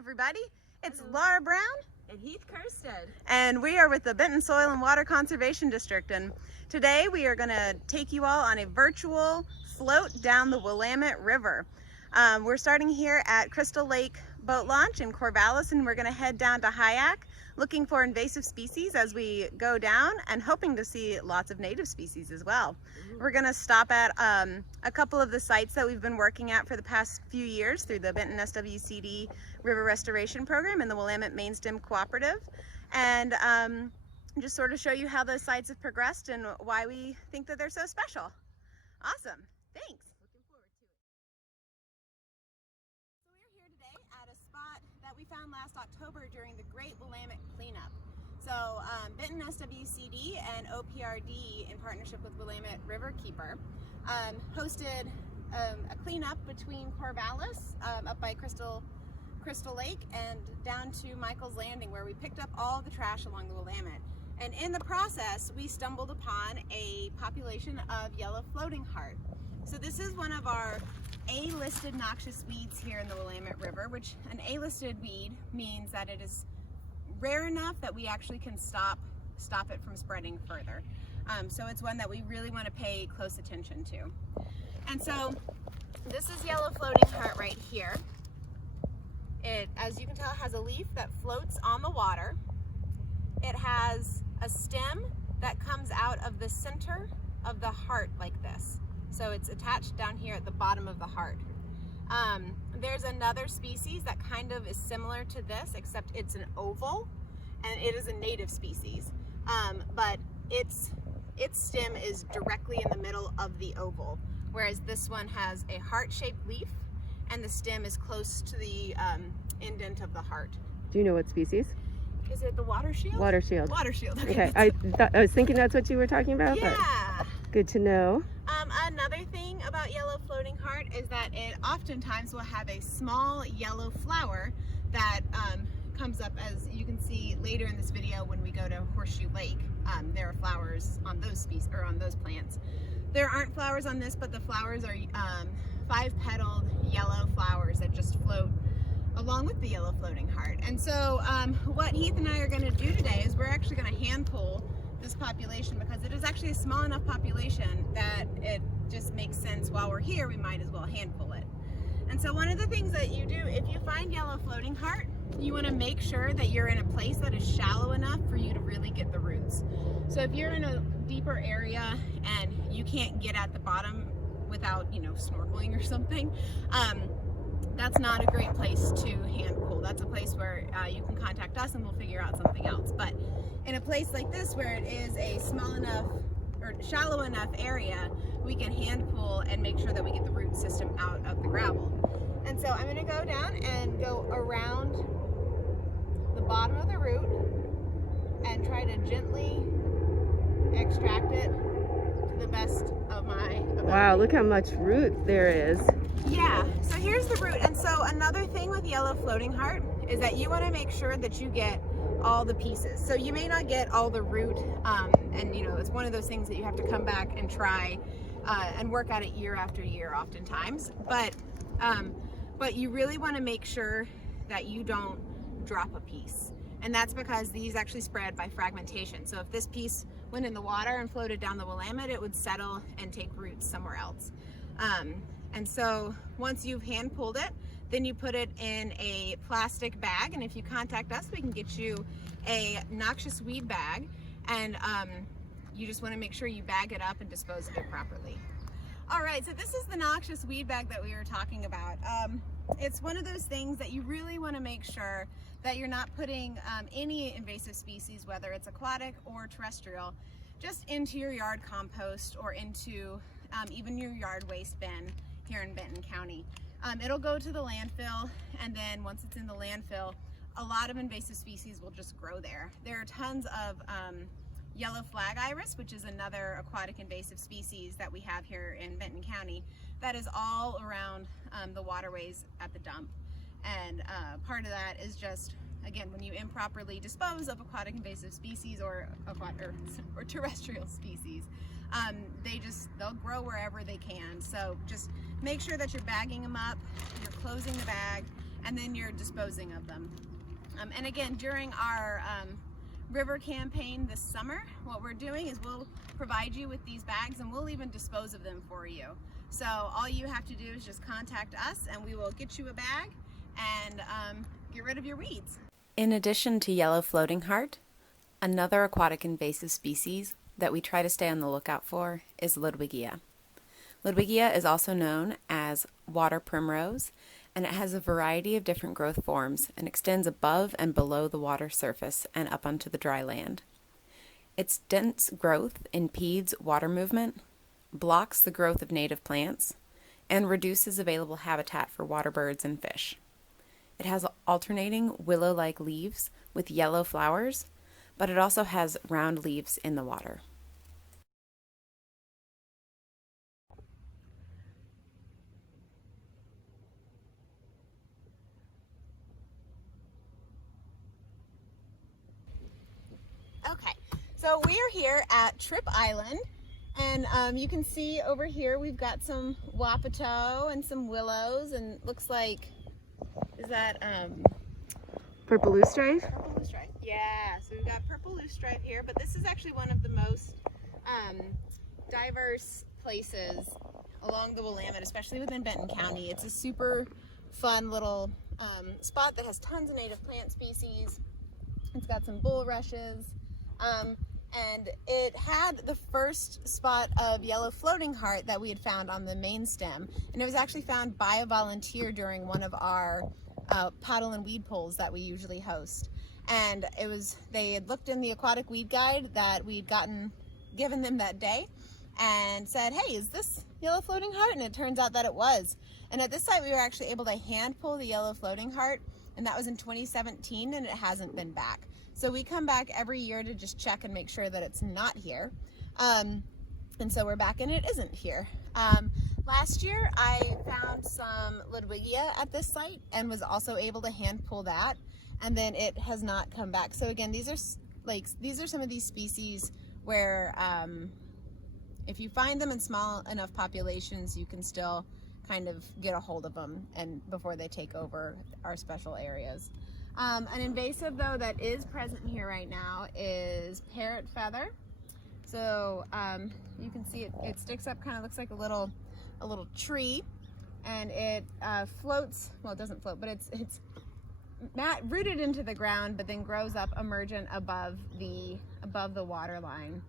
everybody. It's Hello. Laura Brown And Heath Kirstead. and we are with the Benton Soil and Water Conservation District, and today we are going to take you all on a virtual float down the Willamette River. We're starting here at Crystal Lake Boat Launch in Corvallis, and we're going to head down to Hyack looking for invasive species as we go down and hoping to see lots of native species as well. We're going to stop at a couple of the sites that we've been working at for the past few years through the Benton SWCD River Restoration Program and the Willamette Mainstem Cooperative, and just sort of show you how those sites have progressed and why we think that they're so special. Awesome, thanks. Looking forward to it. So we're here today at a spot that we found last October during the Great Willamette Cleanup. So Benton SWCD and OPRD, in partnership with Willamette Riverkeeper, hosted a cleanup between Corvallis up by Crystal Lake and down to Michael's Landing, where we picked up all the trash along the Willamette. And in the process, we stumbled upon a population of yellow floating heart. So this is one of our A-listed noxious weeds here in the Willamette River, which an A-listed weed means that it is rare enough that we actually can stop it from spreading further. So it's one that we really want to pay close attention to. And so this is yellow floating heart right here. It, as you can tell, has a leaf that floats on the water. It has a stem that comes out of the center of the heart like this. So it's attached down here at the bottom of the heart. There's another species that kind of is similar to this, except it's an oval, and it is a native species. But its stem is directly in the middle of the oval, whereas this one has a heart-shaped leaf, and the stem is close to the indent of the heart. Do you know what species? Is it the water shield? Water shield. Water shield. Okay, I was thinking that's what you were talking about. Yeah. But good to know. Another thing about yellow floating heart is that it oftentimes will have a small yellow flower that comes up, as you can see later in this video when we go to Horseshoe Lake. There are flowers on those species or on those plants. There aren't flowers on this, but the flowers are 5-petaled yellow flowers that just float along with the yellow floating heart. And so what Heath and I are going to do today is we're actually going to hand pull this population, because it is actually a small enough population that it just makes sense while we're here, we might as well hand pull it. And so one of the things that you do if you find yellow floating heart, you want to make sure that you're in a place that is shallow enough for you to really get the roots. So if you're in a deeper area and you can't get at the bottom without, snorkeling or something, that's not a great place to hand pull. That's a place where you can contact us and we'll figure out something else. But in a place like this, where it is a small enough or shallow enough area, we can hand pull and make sure that we get the root system out of the gravel. And so I'm going to go down and go around the bottom of the root and try to gently extract it to the best of my ability. Wow, look how much root there is. Yeah, so here's the root. And so another thing with yellow floating heart is that you want to make sure that you get all the pieces. So you may not get all the root, and it's one of those things that you have to come back and try and work at it year after year oftentimes, but you really want to make sure that you don't drop a piece. And that's because these actually spread by fragmentation. So if this piece went in the water and floated down the Willamette, it would settle and take roots somewhere else. And so once you've hand pulled it, then you put it in a plastic bag, and if you contact us, we can get you a noxious weed bag, and you just want to make sure you bag it up and dispose of it properly. All right, so this is the noxious weed bag that we were talking about. It's one of those things that you really want to make sure that you're not putting any invasive species, whether it's aquatic or terrestrial, just into your yard compost or into even your yard waste bin here in Benton County. It'll go to the landfill, and then once it's in the landfill, a lot of invasive species will just grow there. There are tons of yellow flag iris, which is another aquatic invasive species that we have here in Benton County, that is all around the waterways at the dump. And part of that is just, again, when you improperly dispose of aquatic invasive species or terrestrial species, they'll grow wherever they can. So just make sure that you're bagging them up, you're closing the bag, and then you're disposing of them. And again, during our river campaign this summer, what we're doing is we'll provide you with these bags and we'll even dispose of them for you. So all you have to do is just contact us and we will get you a bag and get rid of your weeds. In addition to yellow floating heart, another aquatic invasive species that we try to stay on the lookout for is Ludwigia. Ludwigia is also known as water primrose, and it has a variety of different growth forms and extends above and below the water surface and up onto the dry land. Its dense growth impedes water movement, blocks the growth of native plants, and reduces available habitat for water birds and fish. It has alternating willow-like leaves with yellow flowers, but it also has round leaves in the water. Okay, so we are here at Trip Island, and you can see over here we've got some wapato and some willows, and looks like, is that Purple loosestrife? purple loosestrife? Yeah, so we've got purple loosestrife here, but this is actually one of the most diverse places along the Willamette, especially within Benton County. It's a super fun little spot that has tons of native plant species. It's got some bulrushes. And it had the first spot of yellow floating heart that we had found on the main stem, and it was actually found by a volunteer during one of our paddle and weed pulls that we usually host. And it was, they had looked in the aquatic weed guide that we'd given them that day and said, hey, is this yellow floating heart? And it turns out that it was. And at this site we were actually able to hand pull the yellow floating heart, and that was in 2017, and it hasn't been back. So we come back every year to just check and make sure that it's not here. And so we're back and it isn't here. Last year I found some Ludwigia at this site and was also able to hand pull that, and then it has not come back. So again, these are some of these species where if you find them in small enough populations, you can still kind of get a hold of them and before they take over our special areas. An invasive though that is present here right now is parrot feather. So you can see it sticks up, kind of looks like a little tree, and it floats. Well, it doesn't float, but it's rooted into the ground, but then grows up emergent above the water line.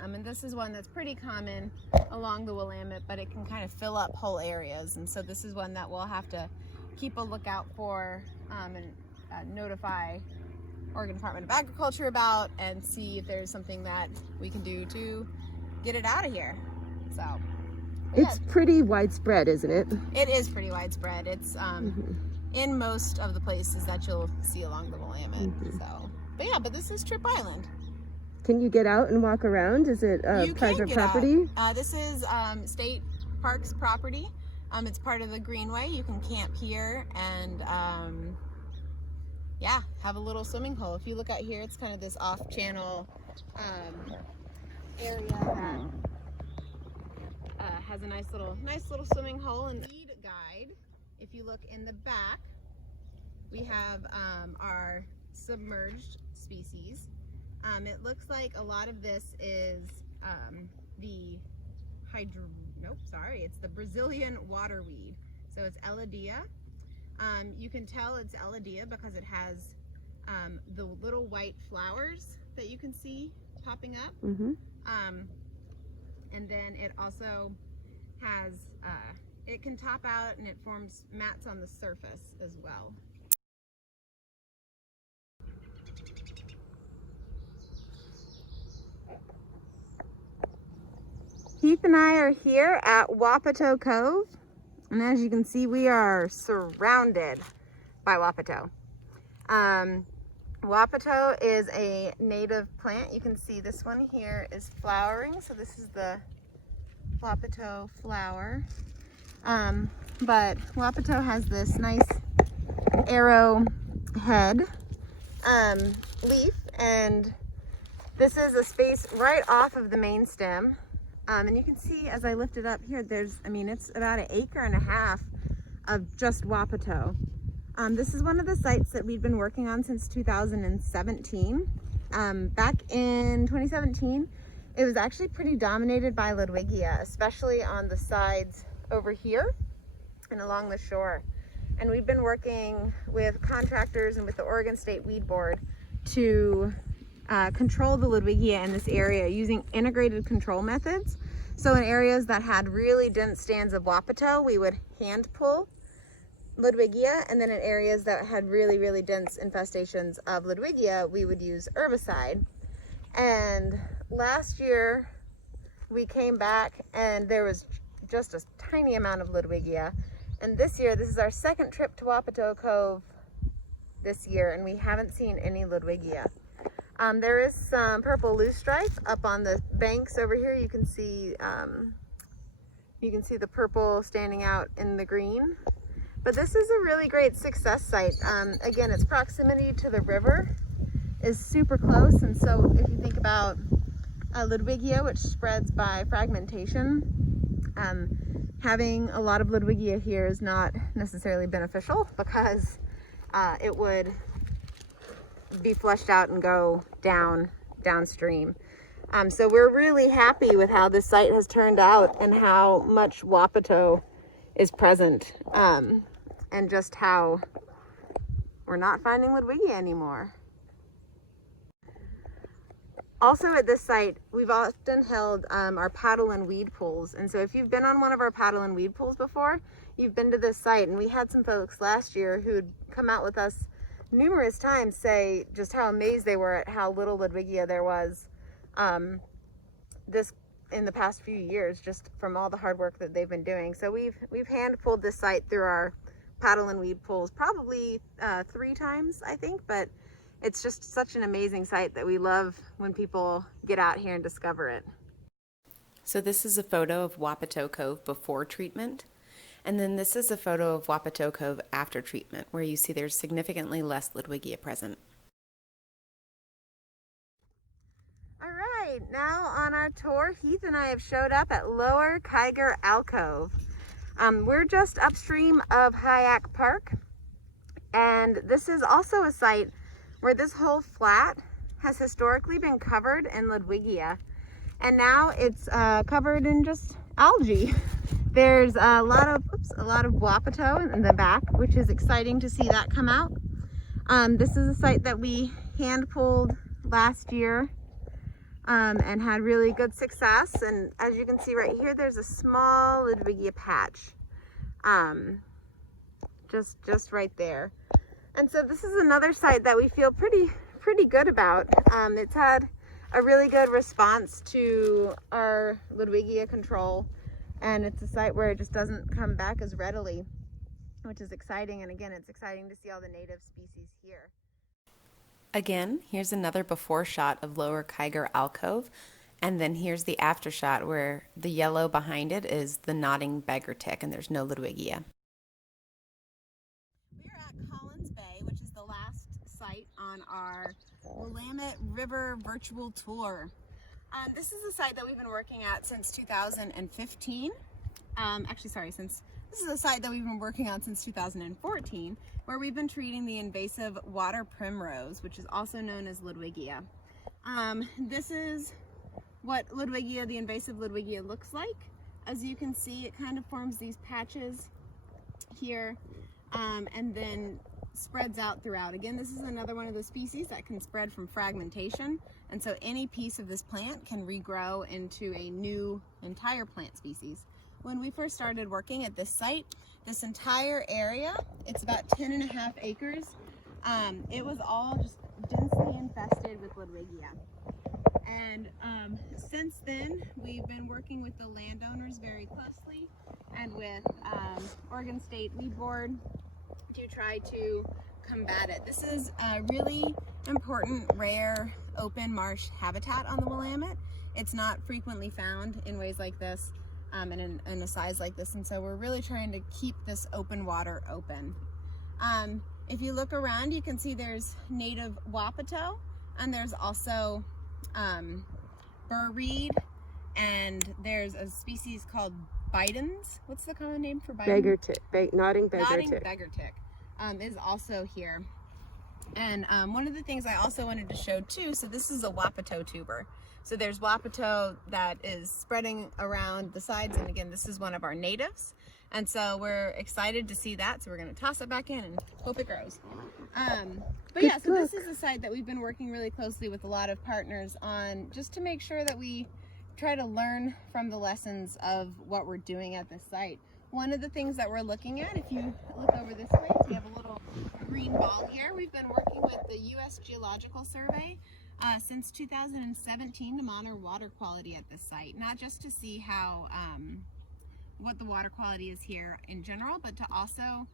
And this is one that's pretty common along the Willamette, but it can kind of fill up whole areas. And so this is one that we'll have to keep a lookout for and notify Oregon Department of Agriculture about, and see if there's something that we can do to get it out of here. So It's pretty widespread, isn't it? it is pretty widespread. It's in most of the places that you'll see along the Willamette. So, but this is Trip Island. Can you get out and walk around? Is it You can private get property? out. This is state parks property. It's part of the Greenway. You can camp here and have a little swimming hole. If you look out here, it's kind of this off-channel area that has a nice little swimming hole. And the lead guide, if you look in the back, we have our submerged species. It looks like a lot of this is it's the Brazilian waterweed. So it's Elodea. You can tell it's Elodea because it has the little white flowers that you can see popping up. And then it also has, it can top out and it forms mats on the surface as well. Heath and I are here at Wapato Cove, and as you can see, we are surrounded by Wapato. Wapato is a native plant. You can see this one here is flowering, so this is the Wapato flower. But Wapato has this nice arrow head leaf, and this is a space right off of the main stem. And you can see as I lift it up here, it's about 1.5 acres of just Wapato. This is one of the sites that we've been working on since 2017. Back in 2017, it was actually pretty dominated by Ludwigia, especially on the sides over here and along the shore. And we've been working with contractors and with the Oregon State Weed Board to control the Ludwigia in this area using integrated control methods. So in areas that had really dense stands of Wapato, we would hand pull Ludwigia, and then in areas that had really, really dense infestations of Ludwigia, we would use herbicide. And last year we came back and there was just a tiny amount of Ludwigia. And this year, this is our second trip to Wapato Cove this year, and we haven't seen any Ludwigia. There is some purple loosestrife up on the banks over here. You can see the purple standing out in the green. But this is a really great success site. Again, its proximity to the river is super close, and so if you think about Ludwigia, which spreads by fragmentation, having a lot of Ludwigia here is not necessarily beneficial because it would be flushed out and go downstream. So we're really happy with how this site has turned out and how much Wapato is present, and just how we're not finding Ludwigia anymore. Also at this site, we've often held our paddle and weed pools. And so if you've been on one of our paddle and weed pools before, you've been to this site. And we had some folks last year who'd come out with us numerous times say just how amazed they were at how little Ludwigia there was in the past few years, just from all the hard work that they've been doing. So we've hand pulled this site through our paddle and weed pools probably 3 times, I think, but it's just such an amazing site that we love when people get out here and discover it. So this is a photo of Wapato Cove before treatment, and then this is a photo of Wapato Cove after treatment, where you see there's significantly less Ludwigia present. All right, now on our tour, Heath and I have showed up at Lower Kiger Alcove. We're just upstream of Hyack Park, and this is also a site where this whole flat has historically been covered in Ludwigia, and now it's covered in just algae. There's a lot of Wapato in the back, which is exciting to see that come out. This is a site that we hand pulled last year and had really good success. And as you can see right here, there's a small Ludwigia patch, just right there. And so this is another site that we feel pretty good about. It's had a really good response to our Ludwigia control, and it's a site where it just doesn't come back as readily, which is exciting. And again, it's exciting to see all the native species here. Again, here's another before shot of Lower Kiger Alcove, and then here's the after shot where the yellow behind it is the nodding beggar tick, and there's no Ludwigia. On our Willamette River virtual tour. This is a site that we've been working at since 2015. This is a site that we've been working on since 2014, where we've been treating the invasive water primrose, which is also known as Ludwigia. This is what Ludwigia, the invasive Ludwigia, looks like. As you can see, it kind of forms these patches here, and then spreads out throughout. Again, this is another one of the species that can spread from fragmentation, and so any piece of this plant can regrow into a new entire plant species. When we first started working at this site, this entire area, it's about 10.5 acres, it was all just densely infested with Ludwigia. And since then, we've been working with the landowners very closely and with Oregon State Weed Board to try to combat it. This is a really important, rare, open marsh habitat on the Willamette. It's not frequently found in ways like this and in a size like this, and so we're really trying to keep this open water open. If you look around, you can see there's native Wapato, and there's also burr reed, and there's a species called bidens. What's the common name for bidens? Beggar tick, nodding beggar tick. Beggar tick. is also here. And one of the things I also wanted to show too, so this is a Wapato tuber. So there's Wapato that is spreading around the sides, and again, this is one of our natives. And so we're excited to see that, so we're going to toss it back in and hope it grows. But yeah, so this is a site that we've been working really closely with a lot of partners on, just to make sure that we try to learn from the lessons of what we're doing at this site. One of the things that we're looking at, if you look over this way, so you have a little green ball here. We've been working with the U.S. Geological Survey since 2017 to monitor water quality at this site, not just to see how what the water quality is here in general, but to also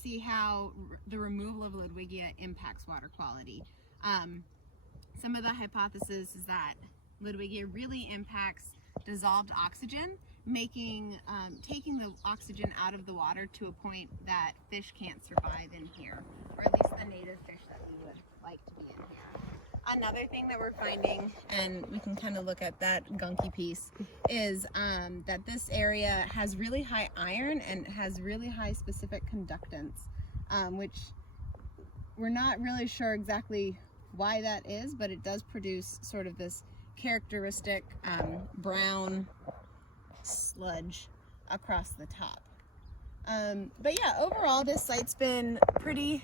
see how the removal of Ludwigia impacts water quality. Some of the hypothesis is that Ludwigia really impacts dissolved oxygen, making taking the oxygen out of the water to a point that fish can't survive in here, or at least the native fish that we would like to be in here. Another thing that we're finding, and we can kind of look at that gunky piece, is that this area has really high iron and has really high specific conductance, which we're not really sure exactly why that is, but it does produce sort of this characteristic brown sludge across the top. But yeah, overall this site's been pretty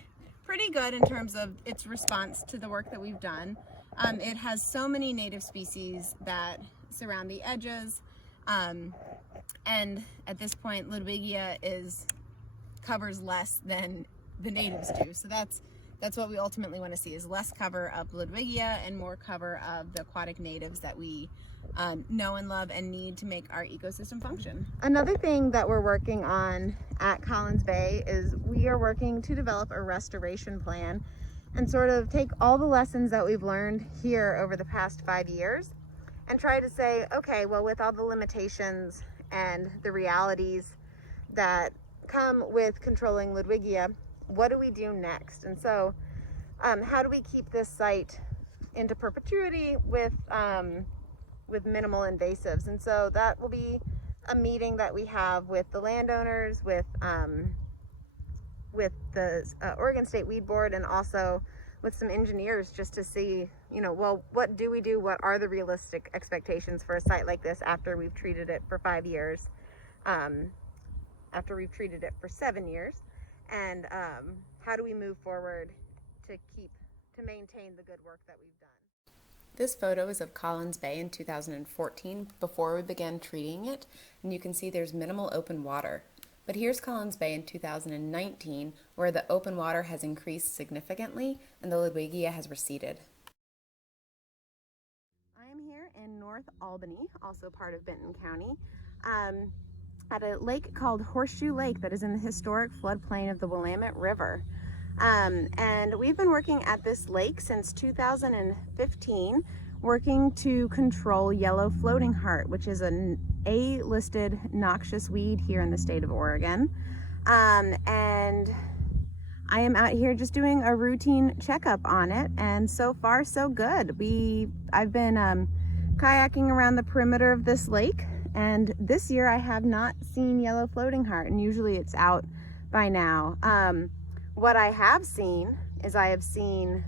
good in terms of its response to the work that we've done. It has so many native species that surround the edges, and at this point Ludwigia covers less than the natives do. So that's what we ultimately want to see, is less cover of Ludwigia and more cover of the aquatic natives that we know and love and need to make our ecosystem function. Another thing that we're working on at Collins Bay is we are working to develop a restoration plan and sort of take all the lessons that we've learned here over the past 5 years and try to say, okay, well, with all the limitations and the realities that come with controlling Ludwigia, what do we do next? And so how do we keep this site into perpetuity with minimal invasives? And so that will be a meeting that we have with the landowners, with the Oregon State Weed Board, and also with some engineers, just to see, well, what do we do? What are the realistic expectations for a site like this after we've treated it for 5 years, after we've treated it for 7 years, and how do we move forward to maintain the good work that we've done? This photo is of Collins Bay in 2014 before we began treating it, and you can see there's minimal open water. But here's Collins Bay in 2019, where the open water has increased significantly and the Ludwigia has receded. I am here in North Albany, also part of Benton County, at a lake called Horseshoe Lake that is in the historic floodplain of the Willamette River. And we've been working at this lake since 2015, working to control yellow floating heart, which is an A-listed noxious weed here in the state of Oregon. And I am out here just doing a routine checkup on it, and so far so good. I've been kayaking around the perimeter of this lake, and this year I have not seen yellow floating heart, and usually it's out by now. What I have seen is I have seen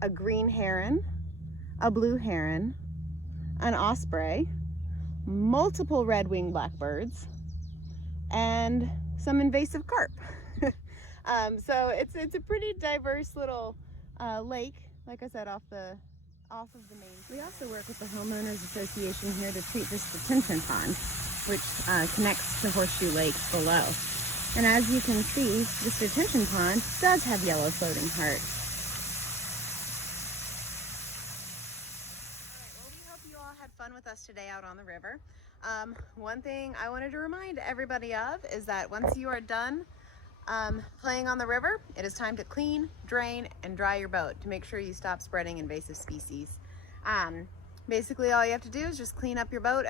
a green heron, a blue heron, an osprey, multiple red-winged blackbirds, and some invasive carp. So it's a pretty diverse little lake, like I said, off of the main. We also work with the Homeowners Association here to treat this detention pond, which connects to Horseshoe Lake below. And as you can see, this detention pond does have yellow floating heart. All right, well, we hope you all had fun with us today out on the river. One thing I wanted to remind everybody of is that once you are done playing on the river, it is time to clean, drain, and dry your boat to make sure you stop spreading invasive species. Basically, all you have to do is just clean up your boat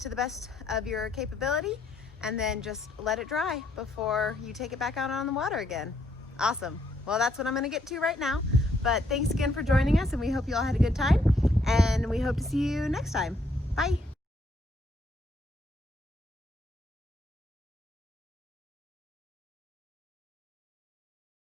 to the best of your capability, and then just let it dry before you take it back out on the water again. Awesome. Well, that's what I'm gonna get to right now. But thanks again for joining us, and we hope you all had a good time, and we hope to see you next time. Bye.